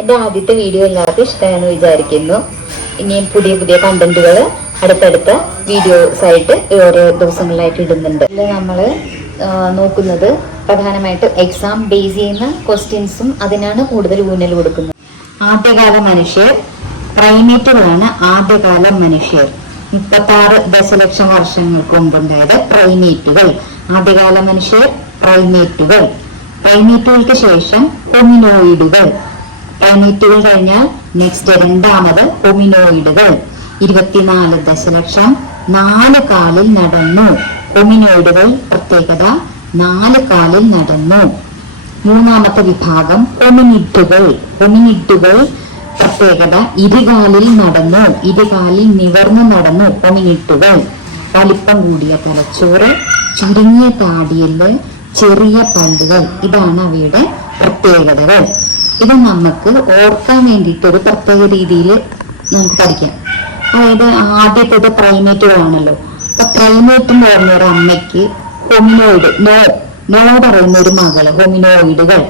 എൻ്റെ ആദ്യത്തെ വീഡിയോ എല്ലാവർക്കും ഇഷ്ടമായെന്ന് വിചാരിക്കുന്നു. ഇനിയും പുതിയ പുതിയ കണ്ടന്റുകൾ അടുത്തടുത്ത വീഡിയോസ് ആയിട്ട് ഓരോ ദിവസങ്ങളിലായിട്ട് ഇടുന്നുണ്ട്. ഇതിൽ നമ്മൾ നോക്കുന്നത് പ്രധാനമായിട്ട് എക്സാം ബേസ് ചെയ്യുന്ന ക്വസ്റ്റ്യൻസും അതിനാണ് കൂടുതൽ ഊന്നൽ കൊടുക്കുന്നത്. ആദ്യകാല മനുഷ്യർ പ്രൈമേറ്റുകളാണ്. ആദ്യകാല മനുഷ്യർ 36 ദശലക്ഷം വർഷങ്ങൾക്ക് മുമ്പുണ്ടായത് പ്രൈമേറ്റുകൾ. ആദ്യകാല മനുഷ്യർ പ്രൈമേറ്റുകൾ. പ്രൈമേറ്റുകൾക്ക് ശേഷം ഹോമിനോയിഡുകൾ. പ്രൈമേറ്റുകൾ കഴിഞ്ഞാൽ നെക്സ്റ്റ് രണ്ടാമത് ഹോമിനോയിഡുകൾ. 24 ദശലക്ഷം 4 കാലിൽ നടന്നു. ഹോമിനോയിഡുകൾ പ്രത്യേകത 4 കാലിൽ നടന്നു. മൂന്നാമത്തെ വിഭാഗം ഹോമിനിഡുകൾ. ഹോമിനിഡുകൾ പ്രത്യേകത ഇരുകാലിൽ നടന്നു. ഇരുകാലിൽ നിവർന്നു നടന്നു. ഹോമിനിഡുകൾ. വലിപ്പം കൂടിയ തലച്ചോറ്, ചുരുങ്ങിയ താടിയല്, ചെറിയ പല്ലുകൾ. ഇതാണ് അവയുടെ പ്രത്യേകതകൾ. ഇത് നമുക്ക് ഓർക്കാൻ വേണ്ടിയിട്ട് ഒരു പ്രത്യേക രീതിയിൽ നമുക്ക് പഠിക്കാം. അതായത് ആദ്യത്തേത് പ്രൈമേറ്റുകളാണല്ലോ. അപ്പൊ പ്രൈമേറ്റ് എന്ന് പറഞ്ഞ ഒരു അമ്മയ്ക്ക് ഹോമിനോയിഡ് നോ പറയുന്ന ഒരു മകള്, ഹോമിനോയിഡുകൾ.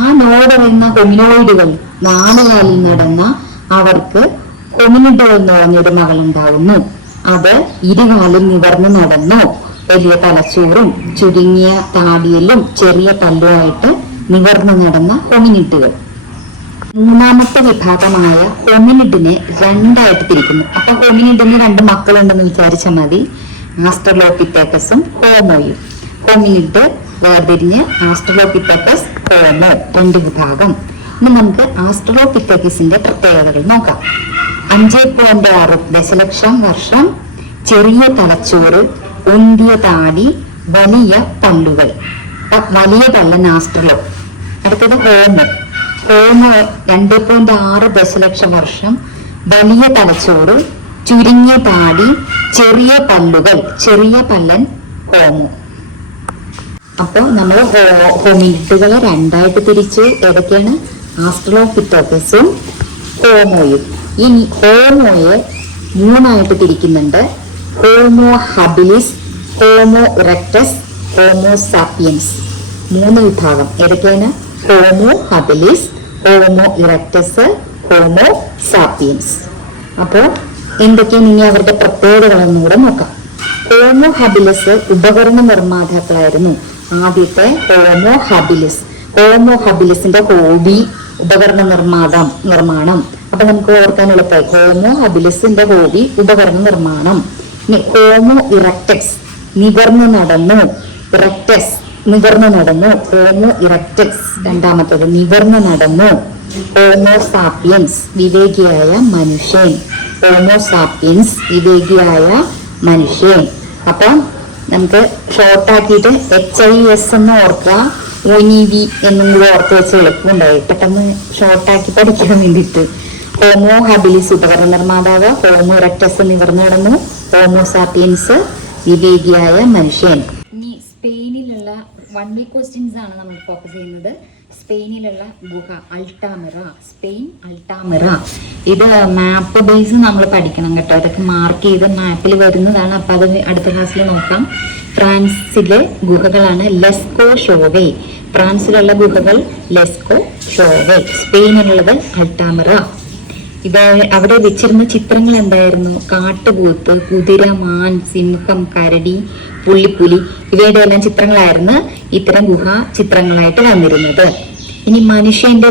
ആ നോ പറയുന്ന ഹോമിനോയിഡുകൾ 4 കാലിൽ നടന്ന അവർക്ക് ഹോമിനിഡുകൾ എന്ന് പറഞ്ഞൊരു മകൾ ഉണ്ടാവുന്നു. അത് ഇരുകാലിൽ നിവർന്നു നടന്നു. വലിയ തലച്ചോറും ചുരുങ്ങിയ താടിയലും ചെറിയ പല്ലുമായിട്ട് നിവർന്നു നടന്ന ഹോമിനിഡുകൾ. മൂന്നാമത്തെ വിഭാഗമായ ഹോമിനിഡിനെ 2ആയിട്ട് തിരിക്കുന്നു. അപ്പൊ ഹോമിനിഡിന് 2 മക്കളുണ്ടെന്ന് വിചാരിച്ചാൽ മതി. ആസ്ട്രലോപിത്തേക്കസും ഹോമോയും. ഹോമിനിഡ് വേർതിരിഞ്ഞ് ആസ്ട്രലോപിത്തേക്കസ്, ഹോമോ 2 വിഭാഗം. ഇനി നമുക്ക് ആസ്ട്രലോപിത്തേക്കസിന്റെ പ്രത്യേകതകൾ നോക്കാം. 5.6 ദശലക്ഷം വർഷം, ചെറിയ തലച്ചോറ്, ഉന്തിയ താടി, വലിയ പല്ലുകൾ. വലിയ പല്ലൻ ആസ്ട്രലോ. അടുത്തത് ഹോമോ. ഹോമോ 2.6 ദശലക്ഷം വർഷം, വലിയ തലച്ചോറ്, ചുരുങ്ങിയ താടി, ചെറിയ പല്ലുകൾ. ചെറിയ പല്ലൻ ഹോമോ. അപ്പോൾ നമ്മൾ ഹോമിനിഡുകളെ 2ആയിട്ട് തിരിച്ചു. ഏതൊക്കെയാണ്? ആസ്ട്രലോപിത്തേക്കസും ഹോമോയും. ഇനി ഹോമോയെ 3ആയിട്ട് തിരിക്കുന്നുണ്ട്. Homo habilis, Homo erectus, Homo sapiens. 3 വിഭാഗം. ഏതൊക്കെയാണ്? Homo habilis, Homo erectus, Homo sapiens. അപ്പോൾ എന്തൊക്കെയാണ് ഇനി അവരുടെ പ്രത്യേകതകളൊന്നുകൂടെ നോക്കാം. ഹോമോ ഹബിലിസ് ഉപകരണ നിർമ്മാതാക്കളായിരുന്നു. ആദ്യത്തെ ഹോമോ ഹബിലിസ്. ഹോമോ ഹബിലിസിന്റെ ഹോബി ഉപകരണ നിർമ്മാണം. അപ്പൊ നമുക്ക് ഓർക്കാൻ എളുപ്പമായി. ഹോമോ ഹബിലിസിന്റെ ഹോബി ഉപകരണ നിർമ്മാണം. ഇനി ഹോമോ ഇറക്ടസ് നിവർന്നു നടന്നു. ഇറക്ടസ് നിവർന്നു നടന്നു. ഹോമോ ഇറക്ടസ് രണ്ടാമത്തേത് നിവർന്നു നടന്നു. ഹോമോ സാപ്പിയൻസ് വിവേകിയായ മനുഷ്യൻ. ഹോമോ സാപ്പിയൻസ് വിവേകിയായ മനുഷ്യൻ. അപ്പൊ നമുക്ക് ഷോർട്ടാക്കിയിട്ട് HIS എന്ന് ഓർക്കുക, ONIV എന്നും കൂടെ ഓർത്ത് വെച്ച് എളുപ്പമുണ്ടായി. പെട്ടെന്ന് ഷോർട്ടാക്കി പഠിക്കാൻ വേണ്ടിയിട്ട്. ഹോമോ ഹബിലിസ് ഉപകരണ നിർമ്മാതാവ്, ഹോമോ ഇറക്ടസ് നിവർന്നു നടന്നു, ഹോമോ സാപ്പിയൻസ് വിവേകിയായ മനുഷ്യൻ. ഇനി സ്പെയിനിലുള്ള 1 week ക്വസ്റ്റ്യൻസ് ആണ് നമ്മൾ ഫോക്കസ് ചെയ്യുന്നത്. സ്പെയിനിലുള്ള ഗുഹ അൾട്ടാമിറ. Spain Altamira. ഇത് മാപ്പ് ബേസ് നമ്മൾ പഠിക്കണം കേട്ടോ. ഇതൊക്കെ മാർക്ക് ചെയ്ത് മാപ്പിൽ വരുന്നതാണ്. അപ്പൊ അത് അടുത്ത ക്ലാസ്സിൽ നോക്കാം. ഫ്രാൻസിലെ ഗുഹകളാണ് ലെസ്കോ, ഷോവേ. ഫ്രാൻസിലുള്ള ഗുഹകൾ ലെസ്കോ, ഷോവേ. സ്പെയിനിലുള്ളത് അൾട്ടാമിറ. ഇത് അവിടെ വെച്ചിരുന്ന ചിത്രങ്ങൾ എന്തായിരുന്നു? കാട്ടുപോത്ത്, കുതിര, മാൻ, സിംഹം, കരടി, പുള്ളിപ്പുലി ഇവയുടെ എല്ലാം ചിത്രങ്ങളായിരുന്നു ഇത്തരം ഗുഹ ചിത്രങ്ങളായിട്ട് വന്നിരുന്നത്. ഇനി മനുഷ്യന്റെ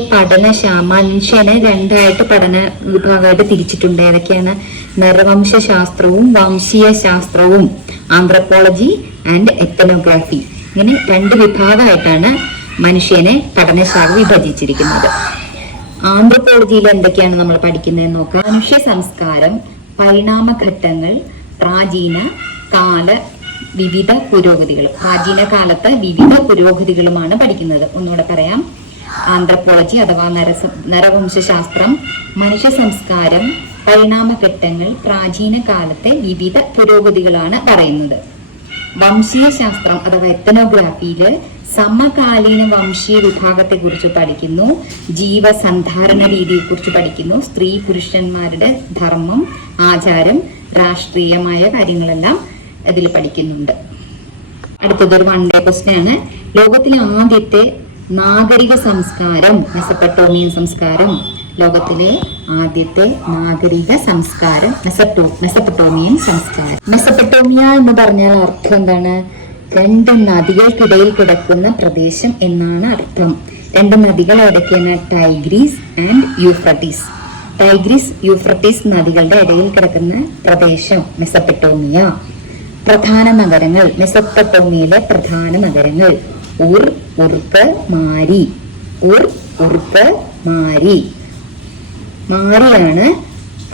മനുഷ്യനെ 2ആയിട്ട് പഠന വിഭാഗമായിട്ട് തിരിച്ചിട്ടുണ്ട്. ഏതൊക്കെയാണ്? നരവംശാസ്ത്രവും വംശീയ ശാസ്ത്രവും. Anthropology and ethnography. ഇങ്ങനെ 2 വിഭാഗമായിട്ടാണ് മനുഷ്യനെ പഠനശാഖ വിഭജിച്ചിരിക്കുന്നത്. ആന്ത്രപ്പോളജിയിൽ എന്തൊക്കെയാണ് നമ്മൾ പഠിക്കുന്നതെന്ന് നോക്കാം. മനുഷ്യ സംസ്കാരം, പരിണാമഘട്ടങ്ങൾ, പ്രാചീന കാല വിവിധ പുരോഗതികൾ. പ്രാചീന കാലത്ത് വിവിധ പുരോഗതികളുമാണ് പഠിക്കുന്നത്. ഒന്നുകൂടെ പറയാം. ആന്ത്രപ്പോളജി അഥവാ നരവംശാസ്ത്രം, മനുഷ്യ സംസ്കാരം, പരിണാമഘട്ടങ്ങൾ, പ്രാചീന കാലത്തെ വിവിധ പുരോഗതികളാണ് പറയുന്നത്. വംശീയ ശാസ്ത്രം അഥവാ എത്തനോഗ്രാഫിയില് സമകാലീന വംശീയ വിഭാഗത്തെ കുറിച്ച് പഠിക്കുന്നു. ജീവസന്ധാരണ രീതിയെ കുറിച്ച് പഠിക്കുന്നു. സ്ത്രീ പുരുഷന്മാരുടെ ധർമ്മം, ആചാരം, രാഷ്ട്രീയമായ കാര്യങ്ങളെല്ലാം ഇതിൽ പഠിക്കുന്നുണ്ട്. അടുത്തതൊരു 1 day ക്വസ്റ്റ്യൻ ആണ്. ലോകത്തിലെ ആദ്യത്തെ നാഗരിക സംസ്കാരം മെസപ്പൊട്ടേമിയൻ സംസ്കാരം. ലോകത്തിലെ ആദ്യത്തെ നാഗരിക സംസ്കാരം മെസപ്പൊട്ടോമിയൻ സംസ്കാരം. മെസപ്പൊട്ടോമിയ എന്ന് പറഞ്ഞാൽ അർത്ഥം എന്താണ്? 2 നദികൾക്കിടയിൽ കിടക്കുന്ന പ്രദേശം എന്നാണ് അർത്ഥം. 2 നദികൾ ഏതൊക്കെയാണ്? Tigris and Euphrates. Tigris Euphrates നദികളുടെ ഇടയിൽ കിടക്കുന്ന പ്രദേശം മെസപ്പൊട്ടോമിയ. പ്രധാന നഗരങ്ങൾ, മെസപ്പൊട്ടോമിയയിലെ പ്രധാന നഗരങ്ങൾ: ഉർ, ഉർക്ക്, മാരി. ഉർ, ഉർക്ക്, മാരി. മാരിയാണ്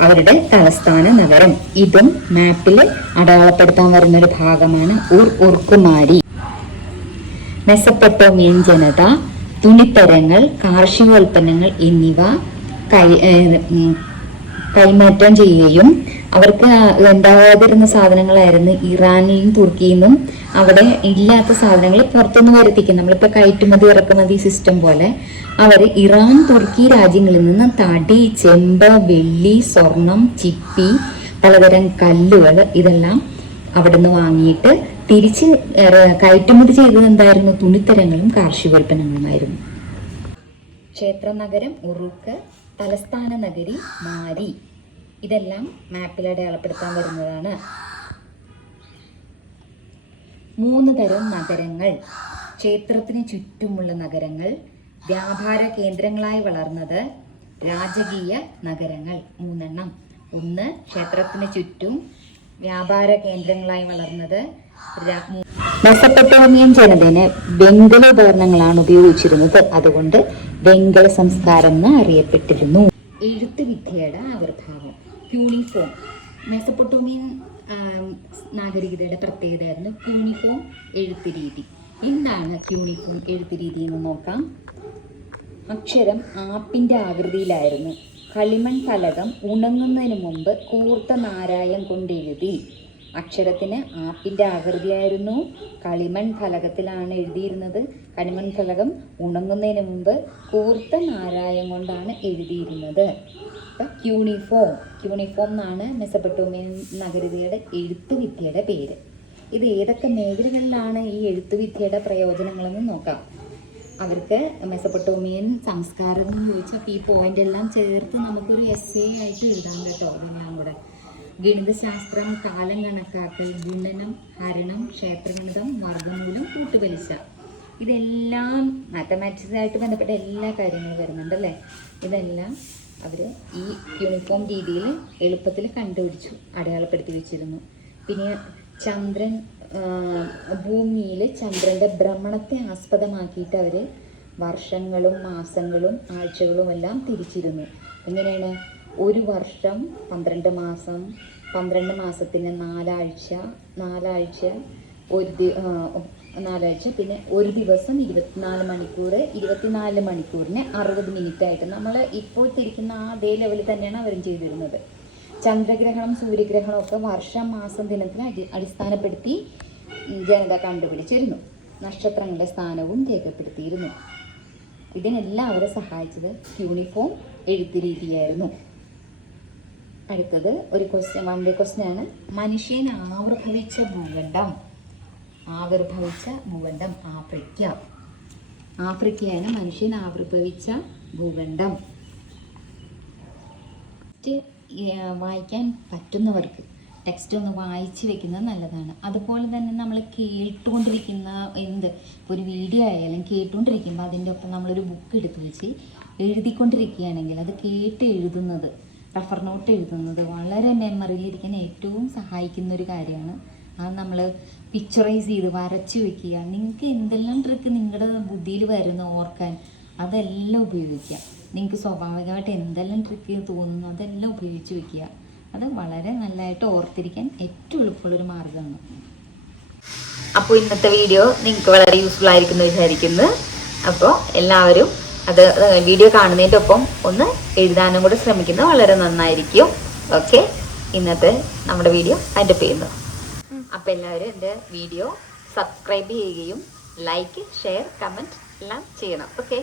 അവരുടെ തലസ്ഥാന നഗരം. ഇതും മാപ്പിൽ അടയാളപ്പെടുത്താൻ വരുന്ന ഒരു ഭാഗമാണ് ഉർ, ഉർക്ക്, മാരി. മെസപ്പൊട്ടോമിയൻ ജനത തുണിത്തരങ്ങൾ, കാർഷികോൽപ്പന്നങ്ങൾ എന്നിവ കൈമാറ്റം ചെയ്യുകയും അവർക്ക് ഉണ്ടാകാതിരുന്ന സാധനങ്ങളായിരുന്നു ഇറാനിലും തുർക്കിയിൽ നിന്നും അവിടെ ഇല്ലാത്ത സാധനങ്ങൾ പുറത്തുനിന്ന് വരുത്തിക്കും. നമ്മളിപ്പോൾ കയറ്റുമതി ഇറക്കുമതി സിസ്റ്റം പോലെ അവർ ഇറാൻ, തുർക്കി രാജ്യങ്ങളിൽ നിന്ന് തടി, ചെമ്പ്, വെള്ളി, സ്വർണം, ചിപ്പി, പലതരം കല്ലുകൾ ഇതെല്ലാം അവിടെ നിന്ന് വാങ്ങിയിട്ട് തിരിച്ച് കയറ്റുമതി ചെയ്തത് എന്തായിരുന്നു? തുണിത്തരങ്ങളും കാർഷികോൽപ്പന്നങ്ങളുമായിരുന്നു. ക്ഷേത്ര നഗരം ഉറുക്ക്, തലസ്ഥാന നഗരി മാരി. ഇതെല്ലാം മാപ്പിൽ അടയാളപ്പെടുത്താൻ വരുന്നതാണ്. 3 തരം നഗരങ്ങൾ: ക്ഷേത്രത്തിന് ചുറ്റുമുള്ള നഗരങ്ങൾ, വ്യാപാര കേന്ദ്രങ്ങളായി വളർന്നത്, രാജകീയ നഗരങ്ങൾ. 3 എണ്ണം. 1 ക്ഷേത്രത്തിന് ചുറ്റും വ്യാപാര കേന്ദ്രങ്ങളായി വളർന്നത്. മെസപ്പൊട്ടോമിയൻ ജനതന് വെങ്കല ഉപകരണങ്ങളാണ് ഉപയോഗിച്ചിരുന്നത്. അതുകൊണ്ട് വെങ്കല സംസ്കാരം എന്ന് അറിയപ്പെട്ടിരുന്നു. എഴുത്തുവിദ്യയുടെ ആവിർഭാവം. ക്യൂണിഫോം. മെസപ്പൊട്ടോമിയൻ നാഗരികതയുടെ പ്രത്യേകതയായിരുന്നു ക്യൂണിഫോം എഴുത്ത് രീതി. എന്താണ് ക്യൂണിഫോം എഴുത്ത് രീതി എന്ന് നോക്കാം. അക്ഷരം ആപ്പിന്റെ ആകൃതിയിലായിരുന്നു. കളിമൺ ഫലകം ഉണങ്ങുന്നതിന് മുമ്പ് കൂർത്ത നാരായം കൊണ്ടെഴുതി. അക്ഷരത്തിന് ആപ്പിന്റെ ആകൃതിയായിരുന്നു. കളിമൺ ഫലകത്തിലാണ് എഴുതിയിരുന്നത്. കളിമൺ ഫലകം ഉണങ്ങുന്നതിന് മുമ്പ് കൂർത്ത നാരായം കൊണ്ടാണ് എഴുതിയിരുന്നത്. ക്യൂണിഫോം എന്നാണ് മെസപ്പൊട്ടോമിയൻ നഗരികതയുടെ എഴുത്തുവിദ്യയുടെ പേര്. ഇത് ഏതൊക്കെ മേഖലകളിലാണ് ഈ എഴുത്തുവിദ്യയുടെ പ്രയോജനങ്ങളെന്ന് നോക്കാം. അവർക്ക് മെസപ്പൊട്ടോമിയൻ സംസ്കാരം എന്ന് ചോദിച്ചാൽ ഈ പോയിന്റ് എല്ലാം ചേർത്ത് നമുക്കൊരു എസ്സേ ആയിട്ട് എഴുതാൻ കേട്ടോ. അതെല്ലാം കൂടെ ഗണിതശാസ്ത്രം, കാലം കണക്കാക്കൽ, ഗുണനം, ഹരണം, ക്ഷേത്രഗണിതം, വർഗ്ഗമൂലം, കൂട്ടുപലിശ, ഇതെല്ലാം മാത്തമാറ്റിക്സായിട്ട് ബന്ധപ്പെട്ട എല്ലാ കാര്യങ്ങളും വരുന്നുണ്ടല്ലേ. ഇതെല്ലാം അവർ ഈ യൂണിഫോം രീതിയിൽ എളുപ്പത്തിൽ കണ്ടുപിടിച്ചു, അടയാളപ്പെടുത്തി വെച്ചിരുന്നു. പിന്നെ ചന്ദ്രൻ, ഭൂമിയിൽ ചന്ദ്രൻ്റെ ഭ്രമണത്തെ ആസ്പദമാക്കിയിട്ട് അവർ വർഷങ്ങളും മാസങ്ങളും ആഴ്ചകളും എല്ലാം തിരിച്ചിരുന്നു. എങ്ങനെയാണ്? ഒരു വർഷം 12 മാസം, 12 മാസത്തിന് 4 ആഴ്ച, 4 ആഴ്ച, 4 ആഴ്ച, പിന്നെ ഒരു ദിവസം 24 മണിക്കൂർ, 24 മണിക്കൂറിന് 60 മിനിറ്റ് ആയിട്ട് നമ്മൾ ഇപ്പോൾ തിരിക്കുന്ന ആ അതേ ലെവലിൽ തന്നെയാണ് അവരും ചെയ്തിരുന്നത്. ചന്ദ്രഗ്രഹണം, സൂര്യഗ്രഹണം ഒക്കെ വർഷം, മാസം, ദിനത്തിനെ അടിസ്ഥാനപ്പെടുത്തി ജനത കണ്ടുപിടിച്ചിരുന്നു. നക്ഷത്രങ്ങളുടെ സ്ഥാനവും രേഖപ്പെടുത്തിയിരുന്നു. ഇതിനെല്ലാം അവരെ സഹായിച്ചത് യൂണിഫോം എഴുത്ത് രീതിയായിരുന്നു. അടുത്തത് ഒരു വൺ ഡേ ക്വസ്റ്റ്യൻ ആണ്. മനുഷ്യൻ ആവിർഭവിച്ച ഭൂഖണ്ഡം ആഫ്രിക്ക. ആഫ്രിക്കയാണ് മനുഷ്യൻ ആവിർഭവിച്ച ഭൂഖണ്ഡം. വായിക്കാൻ പറ്റുന്നവർക്ക് ടെക്സ്റ്റ് ഒന്ന് വായിച്ച് വെക്കുന്നത് നല്ലതാണ്. അതുപോലെ തന്നെ നമ്മൾ കേട്ടുകൊണ്ടിരിക്കുന്ന ഒരു വീഡിയോ ആയാലും കേട്ടുകൊണ്ടിരിക്കുമ്പോൾ അതിൻ്റെ ഒപ്പം നമ്മളൊരു ബുക്ക് എടുത്ത് വെച്ച് എഴുതിക്കൊണ്ടിരിക്കുകയാണെങ്കിൽ അത് കേട്ട് എഴുതുന്നത്, റഫർ നോട്ട് എഴുതുന്നത് വളരെ മെമ്മറിയിലിരിക്കാൻ ഏറ്റവും സഹായിക്കുന്ന ഒരു കാര്യമാണ്. അത് നമ്മൾ പിക്ചറൈസ് ചെയ്ത് വരച്ച് വെക്കുക. നിങ്ങൾക്ക് എന്തെല്ലാം ട്രിക്ക് നിങ്ങളുടെ ബുദ്ധിയിൽ വരുന്ന ഓർക്കാൻ അതെല്ലാം ഉപയോഗിക്കുക. നിങ്ങൾക്ക് സ്വാഭാവികമായിട്ട് എന്തെല്ലാം ട്രിക്ക് തോന്നുന്നു അതെല്ലാം ഉപയോഗിച്ച് വെക്കുക. അത് വളരെ നല്ലതായിട്ട് ഓർത്തിരിക്കാൻ ഏറ്റവും എളുപ്പമുള്ളൊരു മാർഗ്ഗമാണ്. അപ്പോൾ ഇന്നത്തെ വീഡിയോ നിങ്ങൾക്ക് വളരെ യൂസ്ഫുൾ ആയിരിക്കുന്നു വിചാരിക്കുന്നു. അപ്പോൾ എല്ലാവരും അത് വീഡിയോ കാണുന്നതിൻ്റെ ഒപ്പം ഒന്ന് എഴുതാനും കൂടെ ശ്രമിക്കുന്നത് വളരെ നന്നായിരിക്കും. ഓക്കെ, ഇന്നത്തെ നമ്മുടെ വീഡിയോ അതിൻ്റെ ചെയ്യുന്നു. അപ്പോൾ എല്ലാവരും എൻ്റെ വീഡിയോ സബ്സ്ക്രൈബ് ചെയ്യുകയും ലൈക്ക്, ഷെയർ, കമൻറ്റ് എല്ലാം ചെയ്യണം. ഓക്കെ.